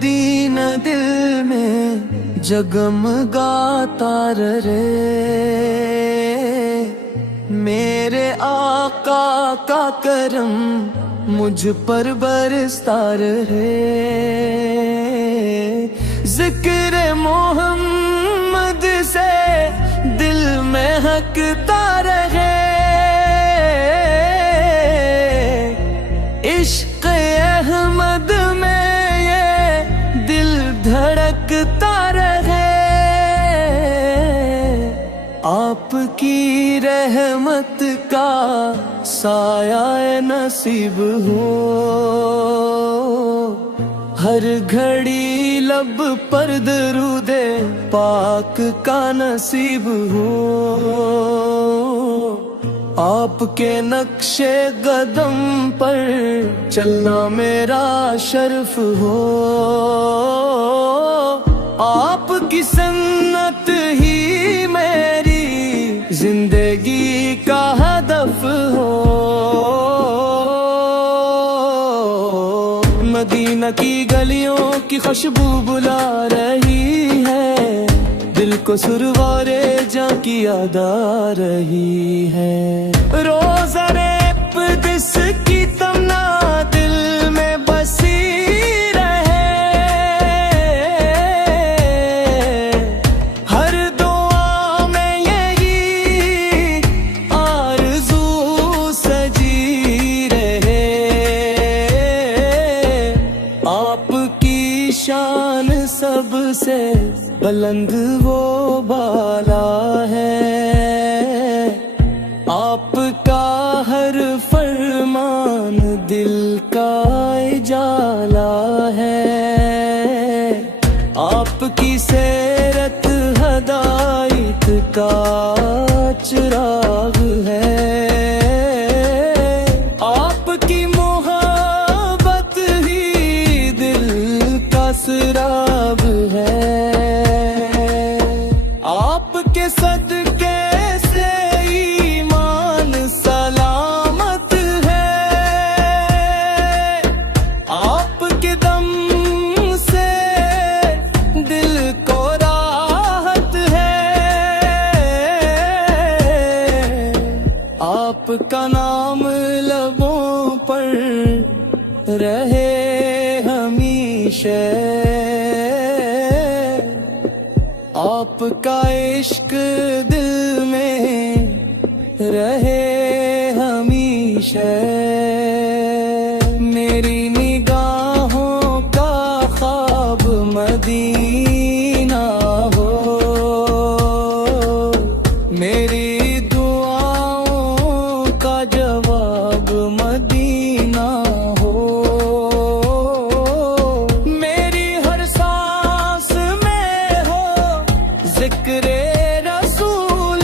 Medina दिल में जगमगाता रहे, मेरे आका का करम मुझ पर बरसता रहे। जिक्र मोहम्मद से दिल में हकता रहे, इश्क अहमद में ये दिल धड़कता रहे। आपकी रहमत का साया नसीब हो, हर घड़ी लब पर दरूदे पाक का नसीब हो। आपके नक्शे कदम पर चलना मेरा शर्फ हो, आपकी सन्नत ही मेरी जिंदगी का हदफ हो। मदीना की गलियों की खुशबू बुला रही है, दिल को सुरवारे जां की याद आ रही है। रोज़ा-ए क़ुद्स की तमन्ना दिल में बसी रहे, हर दुआ में यही आरज़ू सजी रहे। आपकी शान सबसे बुलंद वो बाला है, आपका हर फरमान दिल का इजाला है। आपकी सीरत हदायत का चिराग है, आपकी मोहब्बत ही दिल का सिराग है। आपके सदके से ईमान सलामत है, आपके दम से दिल को राहत है। आपका नाम लबों पर रहे हमेशा, आपका इश्क दिल में रहे हमेशा। मेरी निगाहों का ख्वाब मदीना हो, मेरी दुआओं का जवाब मदीना हो। मेरी हर सांस में हो ज़िक्रे रसूल,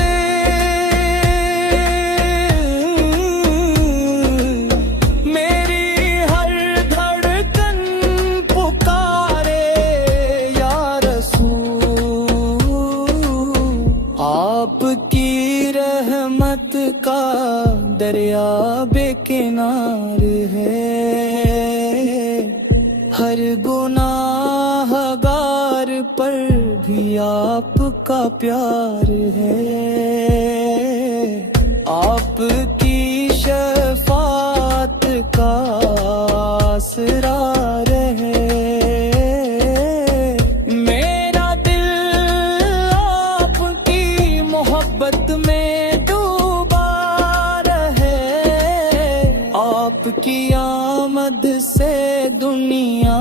मेरी हर धड़कन पुकारे या रसूल। आपकी रहमत का दरिया बेकिनार है, हर गुनाहगार पर भी आपका प्यार है। आपकी शफाअत का आसरा रहे, मेरा दिल आपकी मोहब्बत में डूबा रहे। आपकी आमद से दुनिया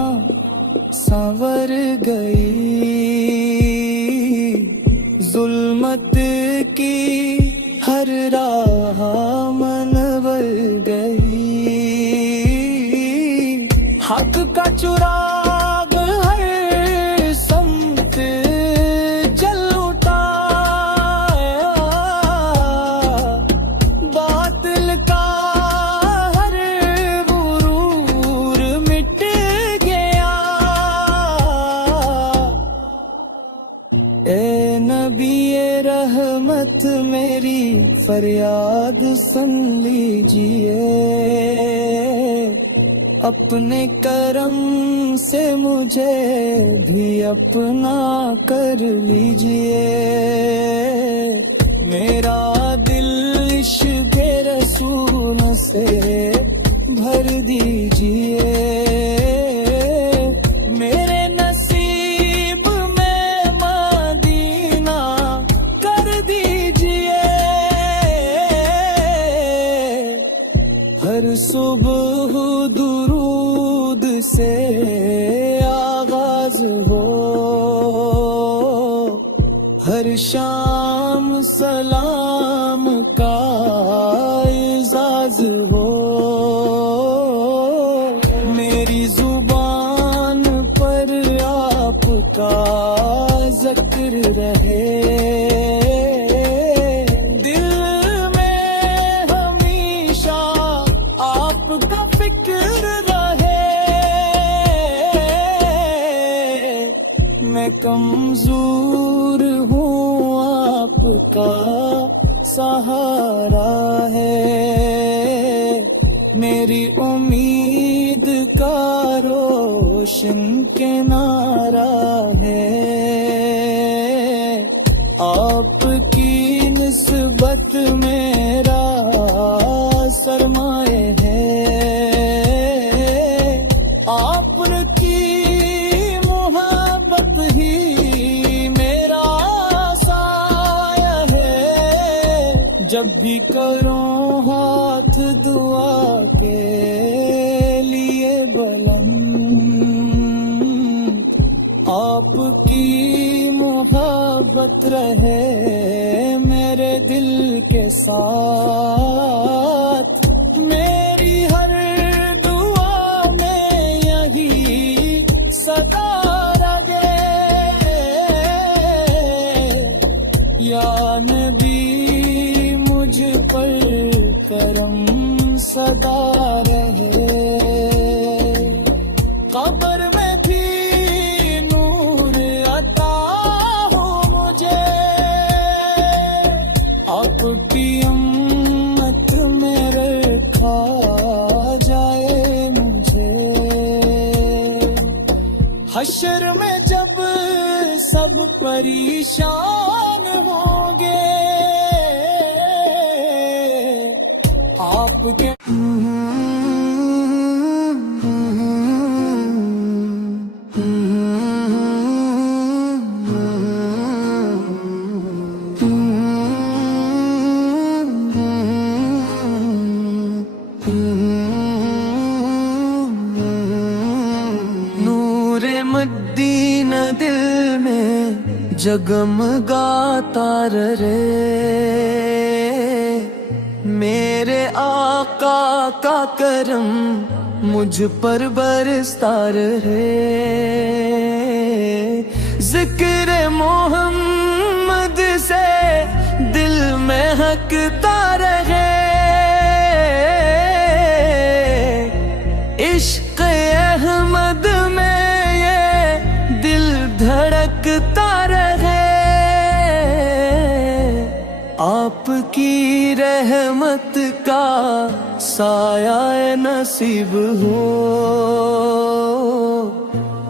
संवर गई, जुल्मत की हर राह मनवर गई। हक का चुराग हर समत जल उठा, बातिल का हर गुरूर मिट गया। ए नबी रहमत मेरी फरियाद सुन लीजिए, अपने करम से मुझे भी अपना कर लीजिए, मेरा दिल इश्क़ रसूल से भर दीजिए, मेरे नसीब में मदीना कर दीजिए। हर सुबह दुरूद से आगाज हो, हर शाम सलाम का इजाज हो, मेरी जुबान पर आपका जिक्र रहे, दिल में हमेशा आपका फिक्र रहे। मैं कमजोर हूँ, आपका सहारा है, मेरी उम्मीद का रोशन किनारा है, आपकी निस्बत मेरा सरमाए है, आपकी मोहब्बत ही मेरा साया है। जब भी करूं हाथ दुआ के लिए बुलंद, आपकी मोहब्बत रहे मेरे दिल के साथ, मेरी हर दुआ में यही सदा रहे, या नबी मुझ पर करम सदा रहे, कब्र में भी नूर अता हो मुझे, आपकी उम्मत में रखा जाए मुझे, हश्र में जब सब परेशान होंगे, आपके नूरे मदीना दिल में जगमगाता रहे, मेरे आका का करम मुझ पर बरसता रहे, जिक्र मोहम्मद से दिल में हकता रहे, इश्क़ अहमद में ये दिल धड़कता रहे, आपकी रहमत का साया नसीब हो,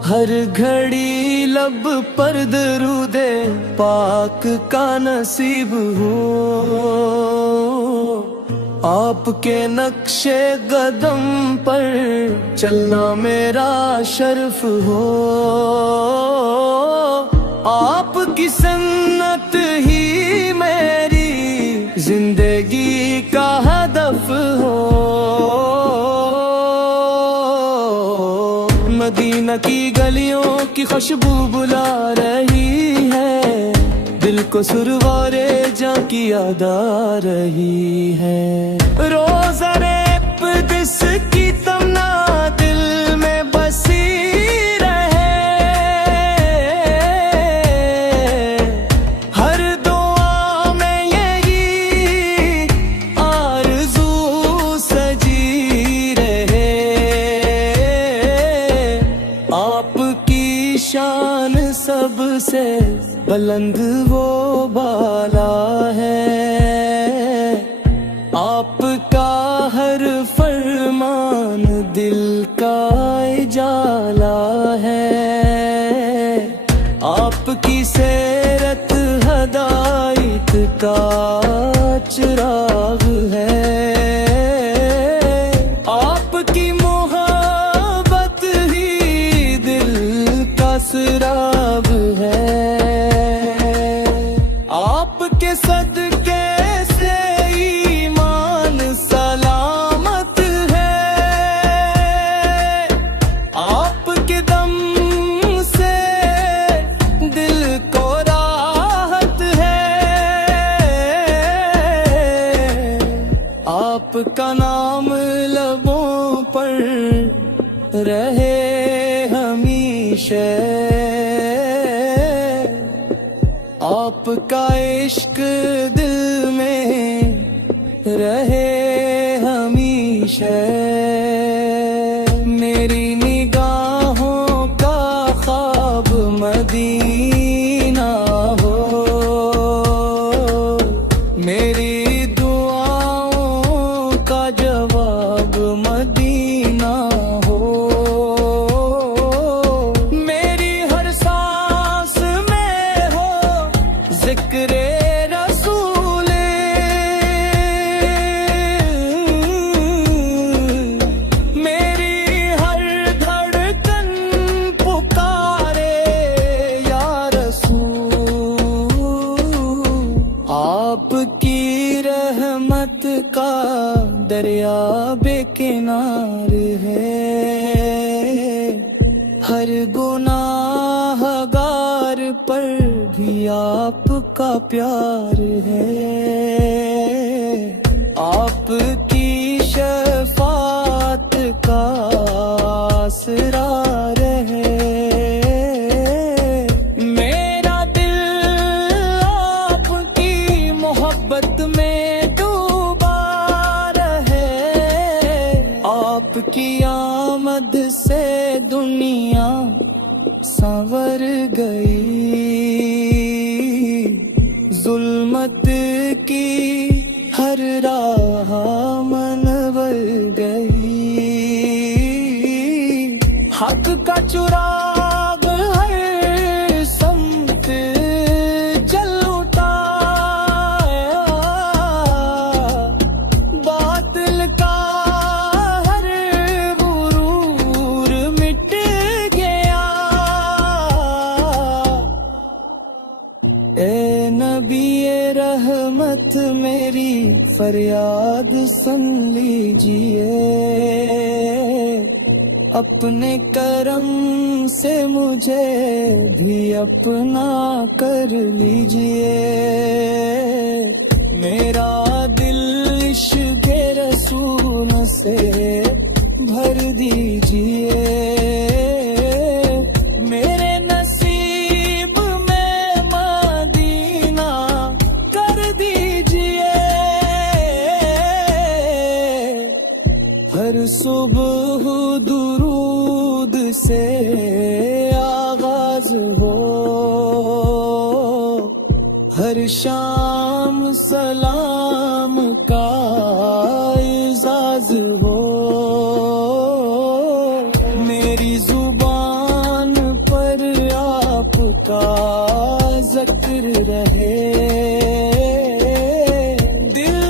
हर घड़ी लब पर दरूदे पाक का नसीब हो, आपके नक्शे कदम पर चलना मेरा शर्फ हो, आपकी सन्नत ही मेरी जिंदगी का हदफ हो, मदीना की गलियों की खुशबू बुला रही है, दिल को सुरवारे जां की याद आ रही है, रोज़ा-ए क़ुद्स की तमन्ना दिल में बसी रहे, हर दुआ में यही आरज़ू सजी रहे, आपकी शान सबसे बुलंद वो बाला है, आपका हर फरमान दिल का का चिराग है। आपकी मोहब्बत ही दिल का सराब है। आपके सदके से ईमान सलामत है। आपके दम से दिल को राहत है। आपका नाम लबों पर रहे हमेशा। आपका इश्क दिल में रहे हमेशा। मेरी निगाहों का ख्वाब मदीना हो। मेरी दुआओं का जवाब मदीना हो। मेरी हर सांस में हो जिक्रे रसूल। मेरी हर धड़कन पुकारे या रसूल। आपकी रहमत का दरिया बेकिनार है। हर गुनाहगार पर भी आपका प्यार है। आपकी शफात का आसरा रहे। मेरा दिल आपकी मोहब्बत में डूबा रहे। आपकी आमद से दुनिया संवर गई। जुल्मत की हर राह मनवर गई। हक का चुराग हर समत जल उठा। बातिल का हर गुरूर मिट गया। ए नबी रहमत मेरी फरियाद सुन लीजिए। अपने करम से मुझे भी अपना कर लीजिए। मेरा दिल इश्क़ रसूल से भर दीजिए। मेरे नसीब में मदीना कर दीजिए। हर सुबह दुरूद से आगाज हो। हर शाम सलाम का इजाज हो। मेरी जुबान पर आपका जिक्र रहे। दिल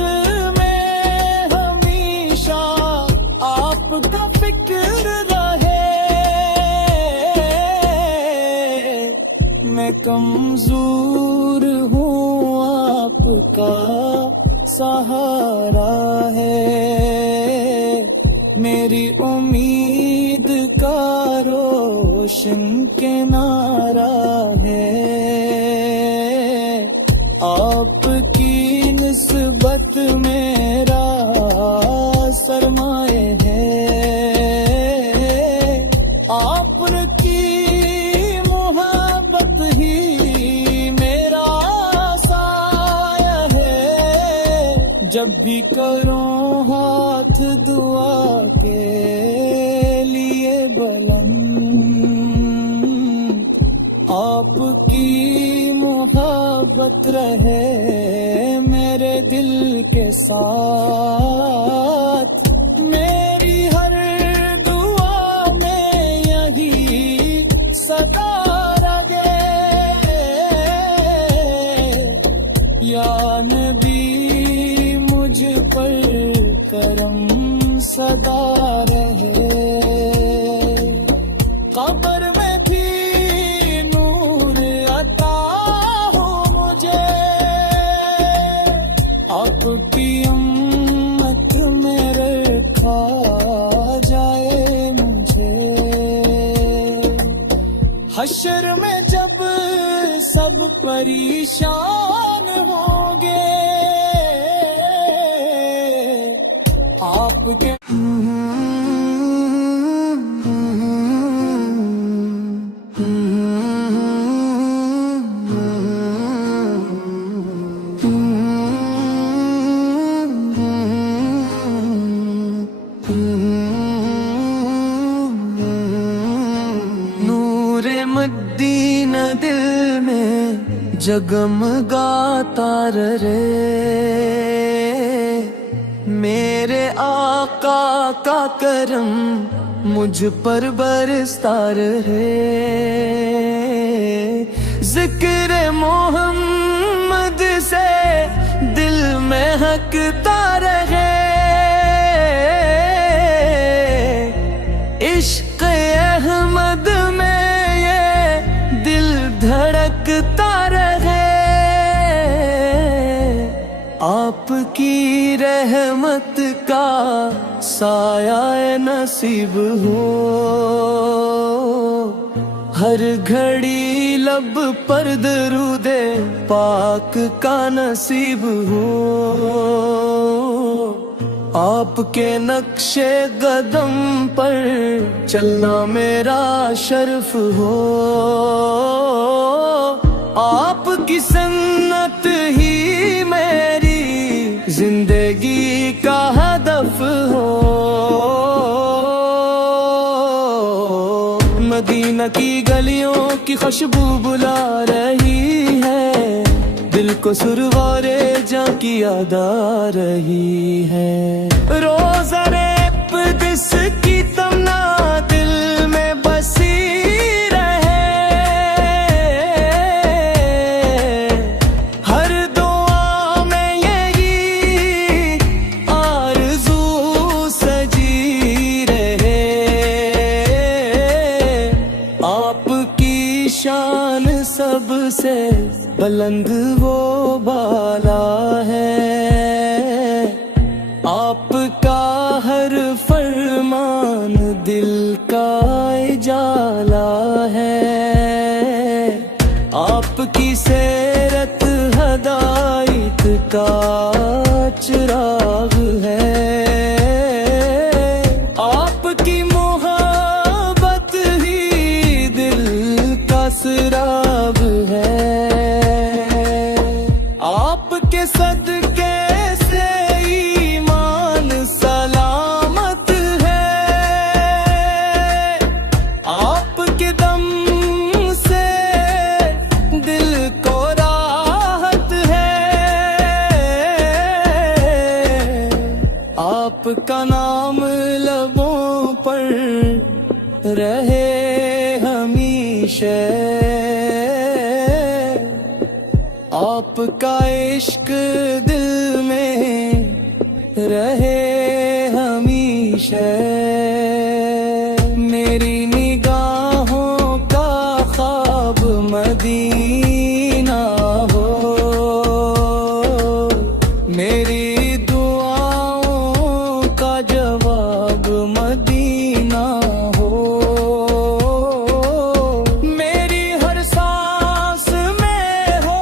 में हमेशा आपका फिक्र रहे। मैं कमजोर हूँ आपका सहारा है। मेरी उम्मीद का रोशन किनारा है। आपकी निस्बत मेरा सरमाए है। आपकी मोहब्बत ही मेरा साया है। जब भी करूं हाथ दुआ के लिए बुलंद। आपकी मोहब्बत रहे मेरे दिल के साथ। मेरी हर दुआ में यही सदा रहे। या सदा रहे। कब्र में भी नूर अता हो मुझे, आपकी उम्मत में रखा जाए मुझे। हश्र में जब सब परेशान होंगे, आपके नूरे मदीना दिल में जगमगाता रहे। मेरे आका का करम मुझ पर बरसता रहे। जिक्र मोहम्मद से दिल में हकता रहे। इश्क अहमद में ये दिल धड़कता रहे। आपकी रहमत का साया नसीब हो, हर घड़ी लब पर दरूदे पाक का नसीब हो। आपके नक्शे कदम पर चलना मेरा शर्फ हो। आपकी सन्नत ही मेरी जिंदगी का हदफ हो। मदीना की गलियों की खुशबू बुला रही है, दिल को सुरवारे जां की याद आ रही है। रोज़ा-ए क़ुद्स की तमन्ना दिल में बसी रहे। हर दुआ में यही आरज़ू सजी रहे। आपकी शान सबसे बुलंद वो बाला है। आपका हर फरमान दिल का इजाला है। आपकी सीरत हदायत का चिराग है। आपकी मोहब्बत ही दिल का सिराग है। आपके सदके से ईमान सलामत है। आपके दम से दिल को राहत है। आपका नाम लबों पर रहे हमेशा। आपका इश्क दिल में रहे हमेशा। मेरी निगाहों का ख्वाब मदीना हो। मेरी दुआओं का जवाब मदीना हो। मेरी हर सांस में हो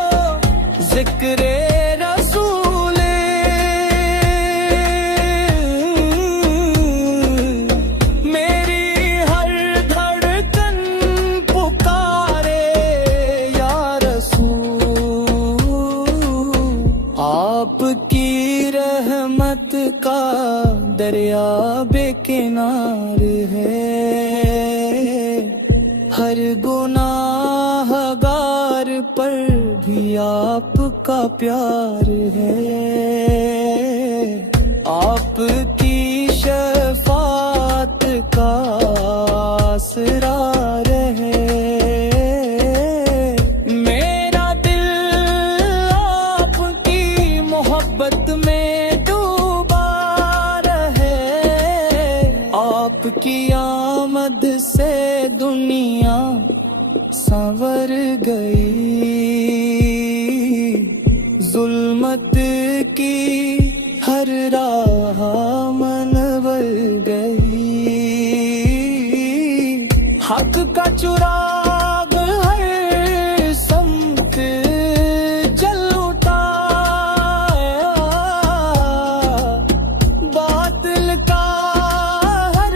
जिक्रे रसूल। मेरी हर धड़कन पुकारे या रसूल। आपकी रहमत का दरिया बेकिनार है। हर गुनाहगार पर भी आपका प्यार है। आपकी शफात का आसरा रहे। मेरा दिल आपकी मोहब्बत में डूबा रहे। आपकी आमद से दुनिया संवर गई, जुल्मत की हर राह मनवर गई। हक का चुराग हर समत जल उठा, बातिल का हर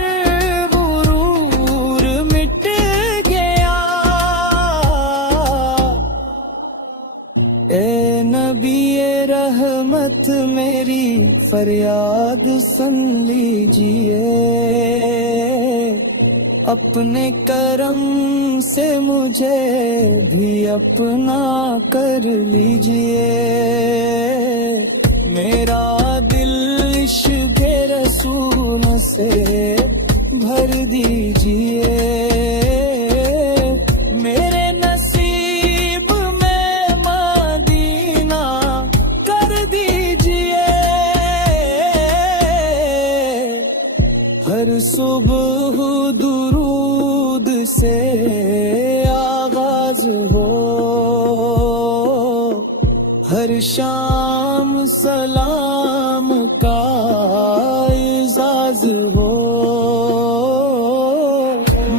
गुरूर मिट गया। ए नबी ए रहमत मेरी फरियाद सुन लीजिए, अपने करम से मुझे भी अपना कर लीजिए। मेरा दिल इश्क़ रसूल से भर दीजिए, मेरे नसीब में मदीना कर दीजिए। हर सुबह दुरूद से आगाज हो, हर शाम सलाम का इजाज हो।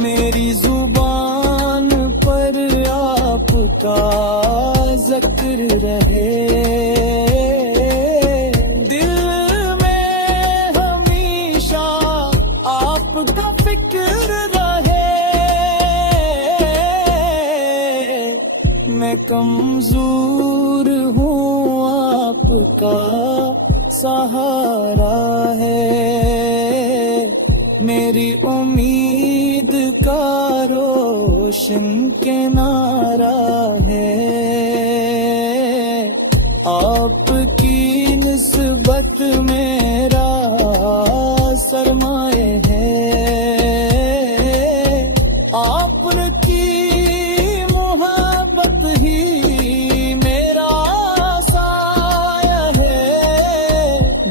मेरी जुबान पर आपका जिक्र रहे, दिल में हमेशा आपका फिक्र रहे। मैं कमजोर हूँ आपका सहारा है, मेरी उम्मीद का रोशन किनारा है। आपकी निस्बत मेरा सरमाए है, आपकी मोहब्बत ही मेरा साया है।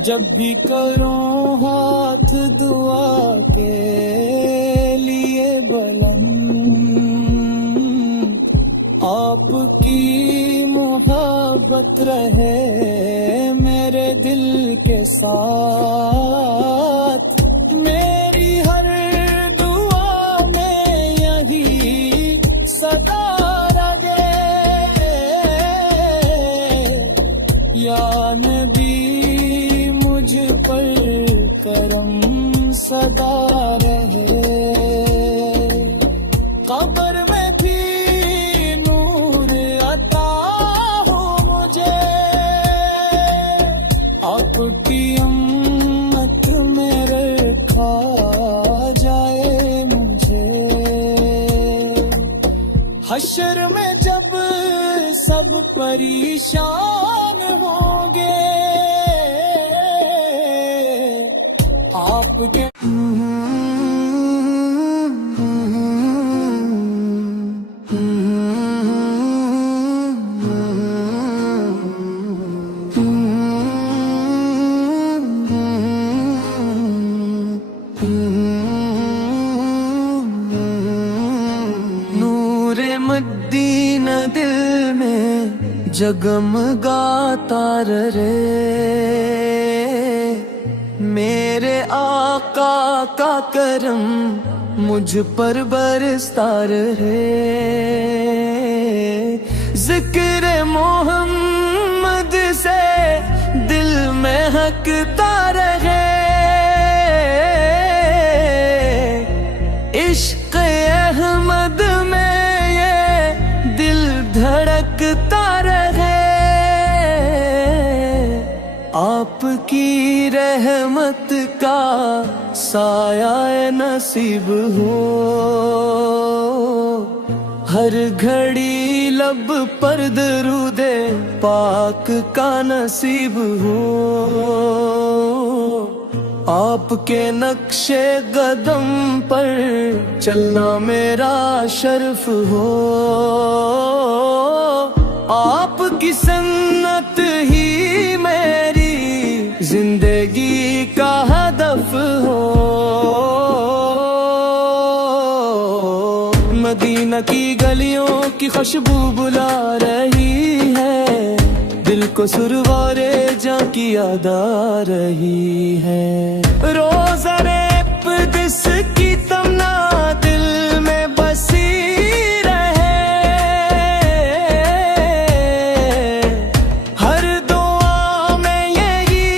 जब भी करूं हाथ दुआ के लिए बुलंद, आपकी मोहब्बत रहे मेरे दिल के साथ। मेरी हर दुआ में यही सदा रहे, या नबी मुझ पर करम सदा रहे। कब्र में भी नूर अता हो मुझे, आपकी उम्मत में रखा जाए मुझे। हश्र में जब सब परेशान होंगे, आपके नूरे मदीना दिल में जगमगाता रहे, मेरे आका का करम मुझ पर बरसता रहे। जिक्र मोहम्मद से दिल में हकता रहे, इश्क़ अहमद में ये दिल धड़कता रहे। आपकी रहमत का साया नसीब हो, हर घड़ी लब पर दरूदे पाक का नसीब हो। आपके नक्शे कदम पर चलना मेरा शर्फ हो, आपकी सन्नत ही मेरी जिंदगी का हदफ हो। मदीना की गलियों की खुशबू बुला रही है, दिल को सुरवारे जां की याद आ रही है। रोज़ा क़ुद्स की तमन्ना दिल में बसी रहे, हर दुआ में यही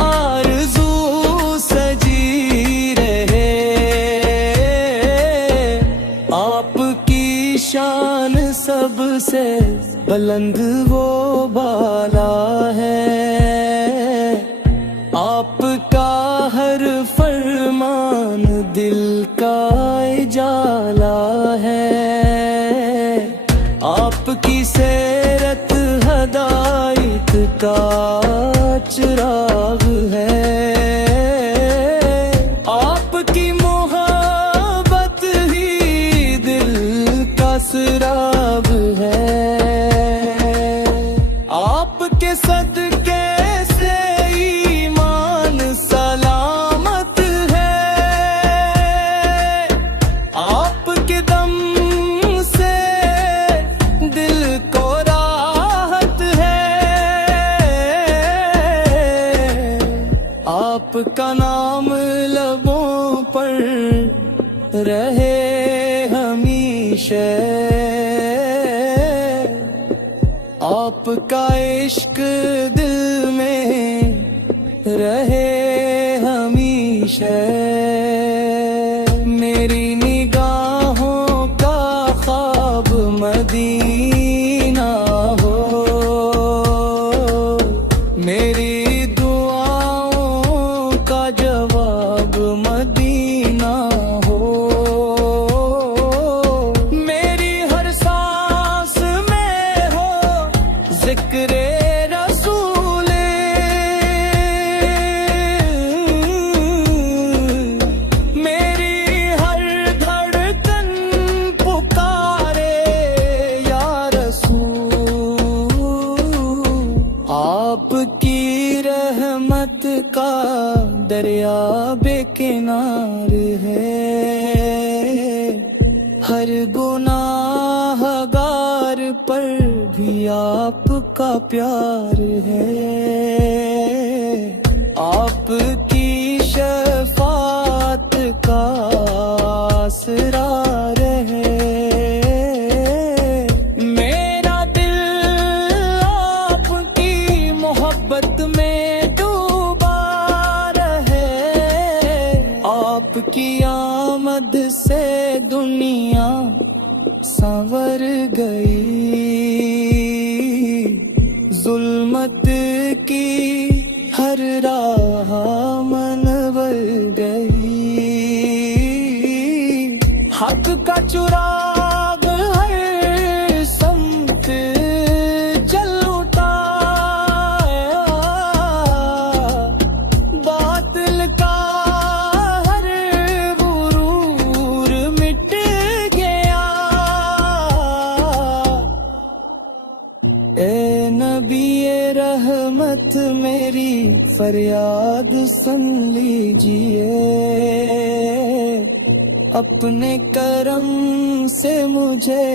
आरज़ू सजी रहे। आपकी शान सबसे बुलंद वो बाला है, आपका हर फरमान दिल का इजाला है। आपकी सीरत हदायत का चिराग है, आपकी मोहब्बत ही दिल का सिराग है। आपके सदके से ईमान सलामत है, आपके दम से दिल को राहत है। आपका नाम लबों पर रहे हमेशा, आपका इश्क दिल में रहे हमेशा। मेरी निगाहों का ख्वाब मदीना हो, मेरी दुआओं का जवाब मदीना हो। मेरी हर सांस में हो ज़िक्रे रसूल, मेरी हर धड़कन पुकारे या रसूल। आपकी रहमत का दरिया बेकिनार है, हर गुनाहगार पर भी आपका प्यार है। आपकी शफाअत का आसरा रहे, मेरा दिल आपकी मोहब्बत में डूबा रहे। आपकी आमद से दुनिया संवर गई, जुल्मत की हर राह मनवर गई। हक का चुराग हर समत जल उठा, बातिल का हर गुरूर मिट गया। ए नबी रहमत मेरी फरियाद सुन लीजिए, अपने करम से मुझे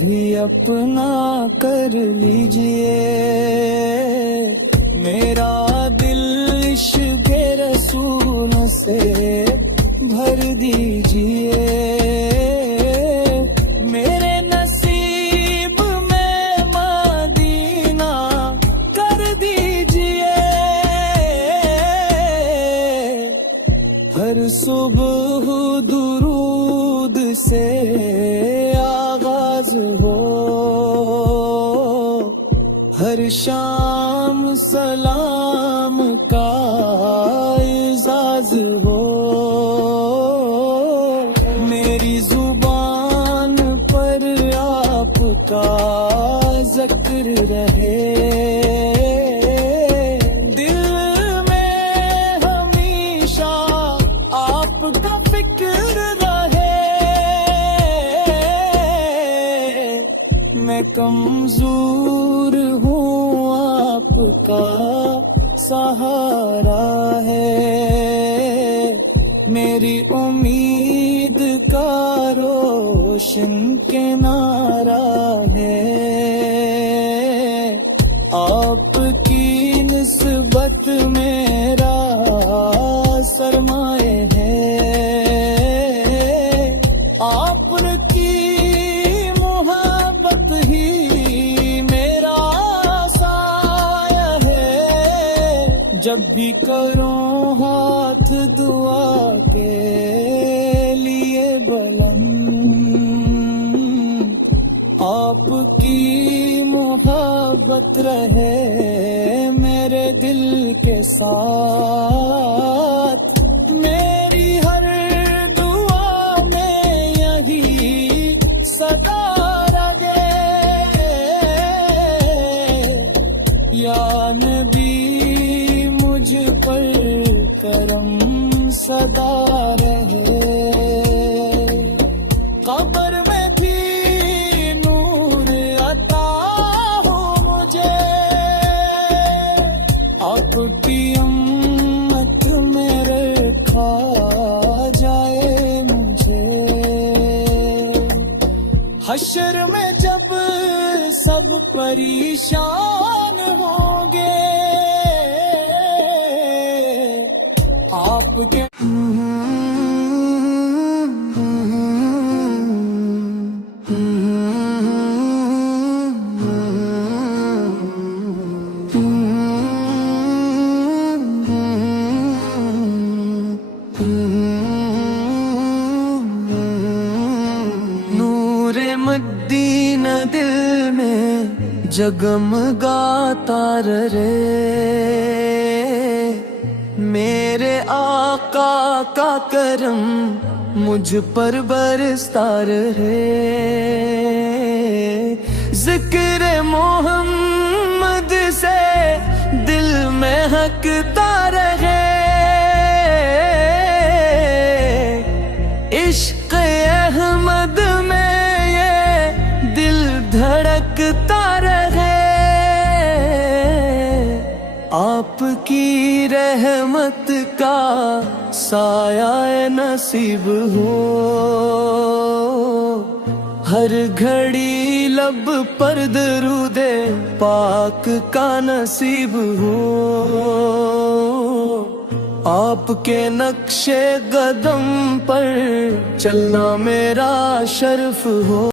भी अपना कर लीजिए। मेरा दिल इश्क़ रसूल से भर दीजिए, मेरे नसीब में मदीना कर दीजिए। हर सुबह दुरूद से आगाज हो, हर शाम सलाम का इजाज हो। मेरी जुबान पर आपका जिक्र रहे, दिल में हमेशा आपका फिक्र रहे। मैं कमजोर हूँ, आपका सहारा है। मेरी उम्मीद का रोशन किनारा है, आपकी निस्बत मेरा सरमाए है, आपकी मोहब्बत ही मेरा साया है। जब भी करूं हाथ दुआ के लिए बुलंद, आपकी मोहब्बत रहे मेरे दिल के साथ। मेरी हर दुआ में यही सदा रहे, या नबी मुझ पर करम सदा रहे। कब्र में भी नूर अता हो मुझे, आपकी उम्मत में रखा जाए मुझे। हश्र में जब सब परेशान होंगे, आपके नूरे मदीना दिल में जगमगाता रहे, मेरे आका का करम मुझ पर बरसता रहे। जिक्र मोहम्मद से दिल में हकता रहे, इश्क अहमद में ये दिल धड़कता रहे। आपकी रहमत का साया नसीब हो, हर घड़ी लब पर दरूदे पाक का नसीब हो। आपके नक्शे कदम पर चलना मेरा शर्फ हो।